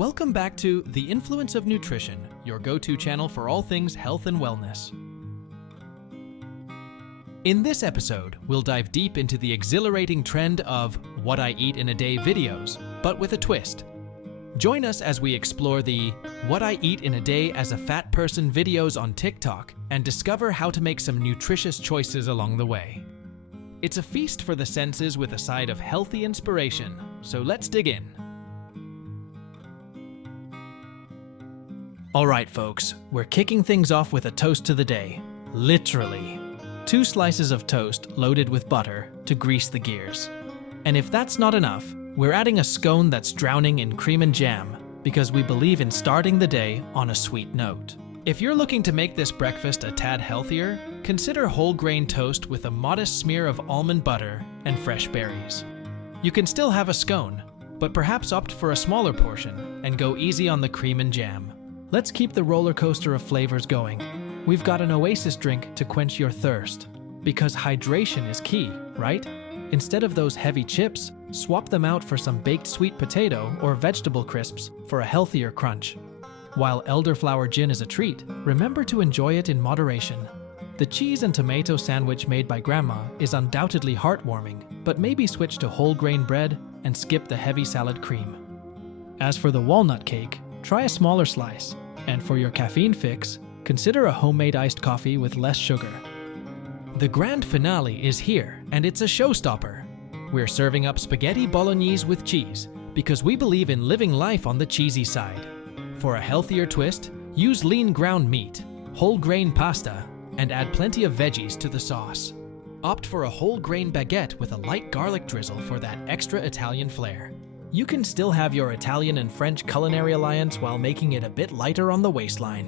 Welcome back to The Influence of Nutrition, your go-to channel for all things health and wellness. In this episode, we'll dive deep into the exhilarating trend of What I Eat in a Day videos, but with a twist. Join us as we explore the What I Eat in a Day as a Fat Person videos on TikTok and discover how to make some nutritious choices along the way. It's a feast for the senses with a side of healthy inspiration, so let's dig in. Alright folks, we're kicking things off with a toast to the day. Literally. 2 slices of toast loaded with butter to grease the gears. And if that's not enough, we're adding a scone that's drowning in cream and jam because we believe in starting the day on a sweet note. If you're looking to make this breakfast a tad healthier, consider whole grain toast with a modest smear of almond butter and fresh berries. You can still have a scone, but perhaps opt for a smaller portion and go easy on the cream and jam. Let's keep the roller coaster of flavors going. We've got an oasis drink to quench your thirst. Because hydration is key, right? Instead of those heavy chips, swap them out for some baked sweet potato or vegetable crisps for a healthier crunch. While elderflower gin is a treat, remember to enjoy it in moderation. The cheese and tomato sandwich made by Grandma is undoubtedly heartwarming, but maybe switch to whole grain bread and skip the heavy salad cream. As for the walnut cake, try a smaller slice, and for your caffeine fix, consider a homemade iced coffee with less sugar. The grand finale is here, and it's a showstopper. We're serving up spaghetti bolognese with cheese, because we believe in living life on the cheesy side. For a healthier twist, use lean ground meat, whole grain pasta, and add plenty of veggies to the sauce. Opt for a whole grain baguette with a light garlic drizzle for that extra Italian flair. You can still have your Italian and French culinary alliance while making it a bit lighter on the waistline.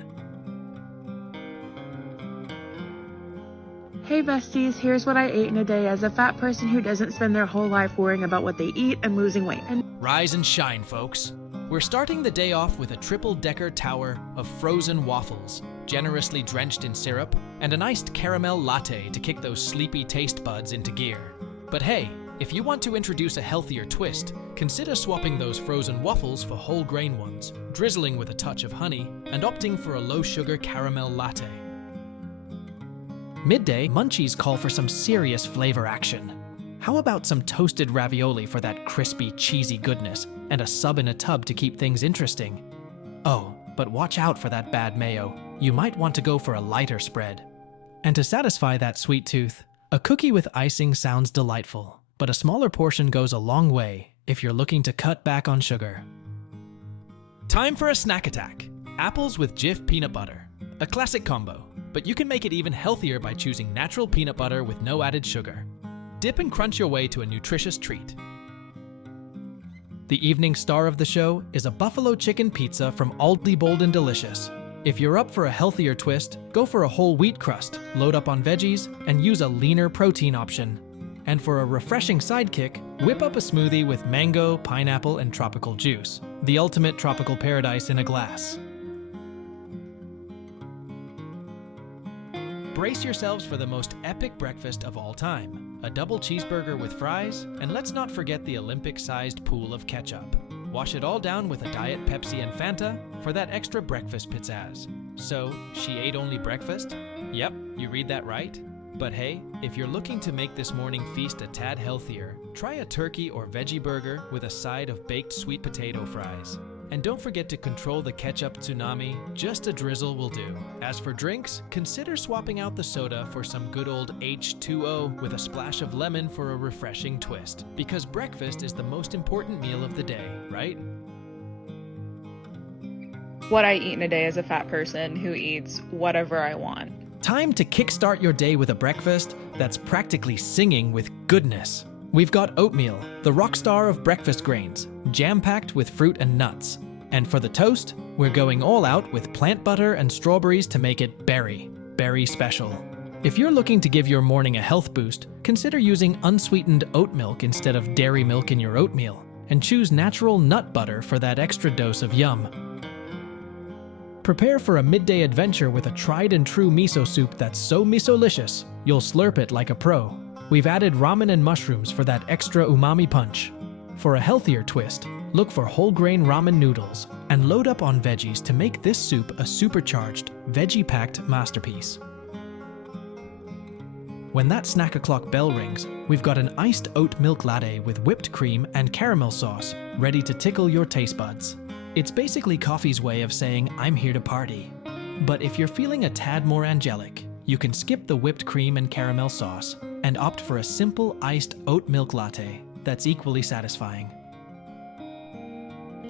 Hey besties, here's what I ate in a day as a fat person who doesn't spend their whole life worrying about what they eat and losing weight. Rise and shine, folks. We're starting the day off with a triple-decker tower of frozen waffles, generously drenched in syrup, and an iced caramel latte to kick those sleepy taste buds into gear. But hey, if you want to introduce a healthier twist, consider swapping those frozen waffles for whole grain ones, drizzling with a touch of honey, and opting for a low-sugar caramel latte. Midday, munchies call for some serious flavor action. How about some toasted ravioli for that crispy, cheesy goodness, and a sub in a tub to keep things interesting? Oh, but watch out for that bad mayo. You might want to go for a lighter spread. And to satisfy that sweet tooth, a cookie with icing sounds delightful, but a smaller portion goes a long way if you're looking to cut back on sugar. Time for a snack attack. Apples with Jif peanut butter. A classic combo, but you can make it even healthier by choosing natural peanut butter with no added sugar. Dip and crunch your way to a nutritious treat. The evening star of the show is a buffalo chicken pizza from Aldi Bold and Delicious. If you're up for a healthier twist, go for a whole wheat crust, load up on veggies, and use a leaner protein option. And for a refreshing sidekick, whip up a smoothie with mango, pineapple, and tropical juice. The ultimate tropical paradise in a glass. Brace yourselves for the most epic breakfast of all time. A double cheeseburger with fries, and let's not forget the Olympic-sized pool of ketchup. Wash it all down with a Diet Pepsi and Fanta for that extra breakfast pizzazz. So, she ate only breakfast? Yep, you read that right. But hey, if you're looking to make this morning feast a tad healthier, try a turkey or veggie burger with a side of baked sweet potato fries. And don't forget to control the ketchup tsunami, just a drizzle will do. As for drinks, consider swapping out the soda for some good old H2O with a splash of lemon for a refreshing twist. Because breakfast is the most important meal of the day, right? What I eat in a day as a fat person who eats whatever I want. Time to kickstart your day with a breakfast that's practically singing with goodness. We've got oatmeal, the rock star of breakfast grains, jam-packed with fruit and nuts. And for the toast, we're going all out with plant butter and strawberries to make it berry special. If you're looking to give your morning a health boost, consider using unsweetened oat milk instead of dairy milk in your oatmeal, and choose natural nut butter for that extra dose of yum. Prepare for a midday adventure with a tried-and-true miso soup that's so miso-licious, you'll slurp it like a pro. We've added ramen and mushrooms for that extra umami punch. For a healthier twist, Look for whole grain ramen noodles and load up on veggies to make this soup a supercharged, veggie-packed masterpiece. When that snack o'clock bell rings, we've got an iced oat milk latte with whipped cream and caramel sauce ready to tickle your taste buds. It's basically coffee's way of saying, I'm here to party. But if you're feeling a tad more angelic, you can skip the whipped cream and caramel sauce and opt for a simple iced oat milk latte that's equally satisfying.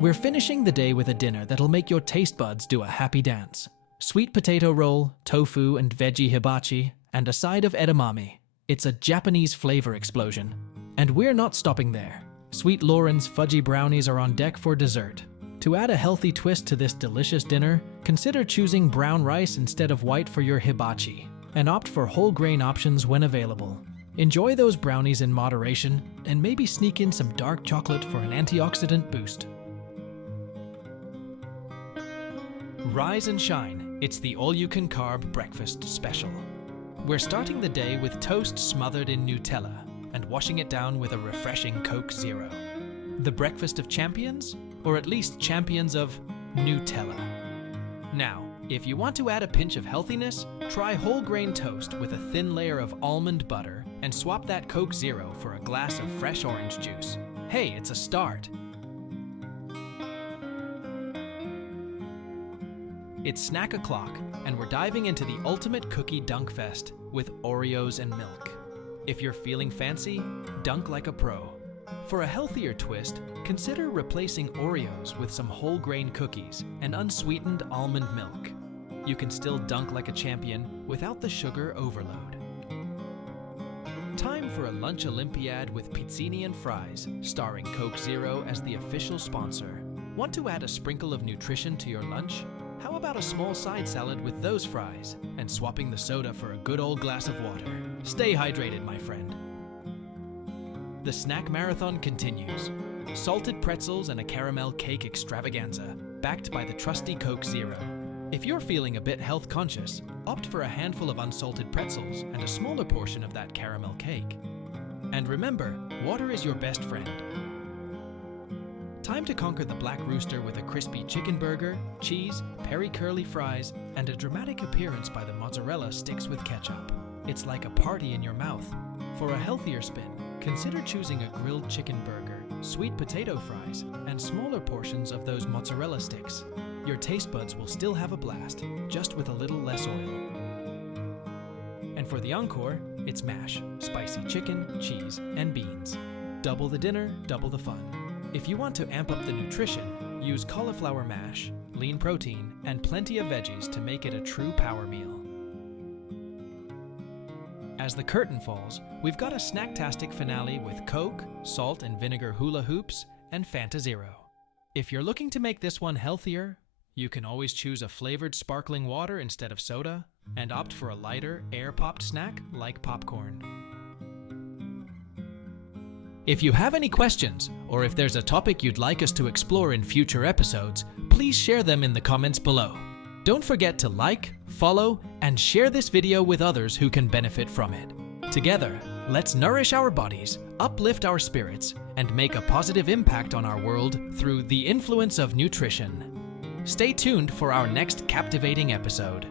We're finishing the day with a dinner that'll make your taste buds do a happy dance. Sweet potato roll, tofu and veggie hibachi, and a side of edamame. It's a Japanese flavor explosion. And we're not stopping there. Sweet Lauren's fudgy brownies are on deck for dessert. To add a healthy twist to this delicious dinner, consider choosing brown rice instead of white for your hibachi, and opt for whole grain options when available. Enjoy those brownies in moderation, and maybe sneak in some dark chocolate for an antioxidant boost. Rise and shine, it's the all-you-can-carb breakfast special. We're starting the day with toast smothered in Nutella and washing it down with a refreshing Coke Zero. The breakfast of champions? Or at least champions of Nutella. Now, if you want to add a pinch of healthiness, try whole grain toast with a thin layer of almond butter and swap that Coke Zero for a glass of fresh orange juice. Hey, it's a start. It's snack o'clock, and we're diving into the ultimate cookie dunk fest with Oreos and milk. If you're feeling fancy, dunk like a pro. For a healthier twist, consider replacing Oreos with some whole grain cookies and unsweetened almond milk. You can still dunk like a champion without the sugar overload. Time for a lunch Olympiad with pizzini and fries, starring Coke Zero as the official sponsor. Want to add a sprinkle of nutrition to your lunch? How about a small side salad with those fries and swapping the soda for a good old glass of water? Stay hydrated, my friend. The snack marathon continues. Salted pretzels and a caramel cake extravaganza, backed by the trusty Coke Zero. If you're feeling a bit health conscious, opt for a handful of unsalted pretzels and a smaller portion of that caramel cake. And remember, water is your best friend. Time to conquer the Black Rooster with a crispy chicken burger, cheese, peri-curly fries, and a dramatic appearance by the mozzarella sticks with ketchup. It's like a party in your mouth. For a healthier spin, consider choosing a grilled chicken burger, sweet potato fries, and smaller portions of those mozzarella sticks. Your taste buds will still have a blast, just with a little less oil. And for the encore, it's MASH, spicy chicken, cheese, and beans. Double the dinner, double the fun. If you want to amp up the nutrition, use cauliflower mash, lean protein, and plenty of veggies to make it a true power meal. As the curtain falls, we've got a snacktastic finale with Coke, salt and vinegar hula hoops, and Fanta Zero. If you're looking to make this one healthier, you can always choose a flavored sparkling water instead of soda, and opt for a lighter, air-popped snack like popcorn. If you have any questions, or if there's a topic you'd like us to explore in future episodes, please share them in the comments below. Don't forget to like, follow, and share this video with others who can benefit from it. Together, let's nourish our bodies, uplift our spirits, and make a positive impact on our world through the influence of nutrition. Stay tuned for our next captivating episode.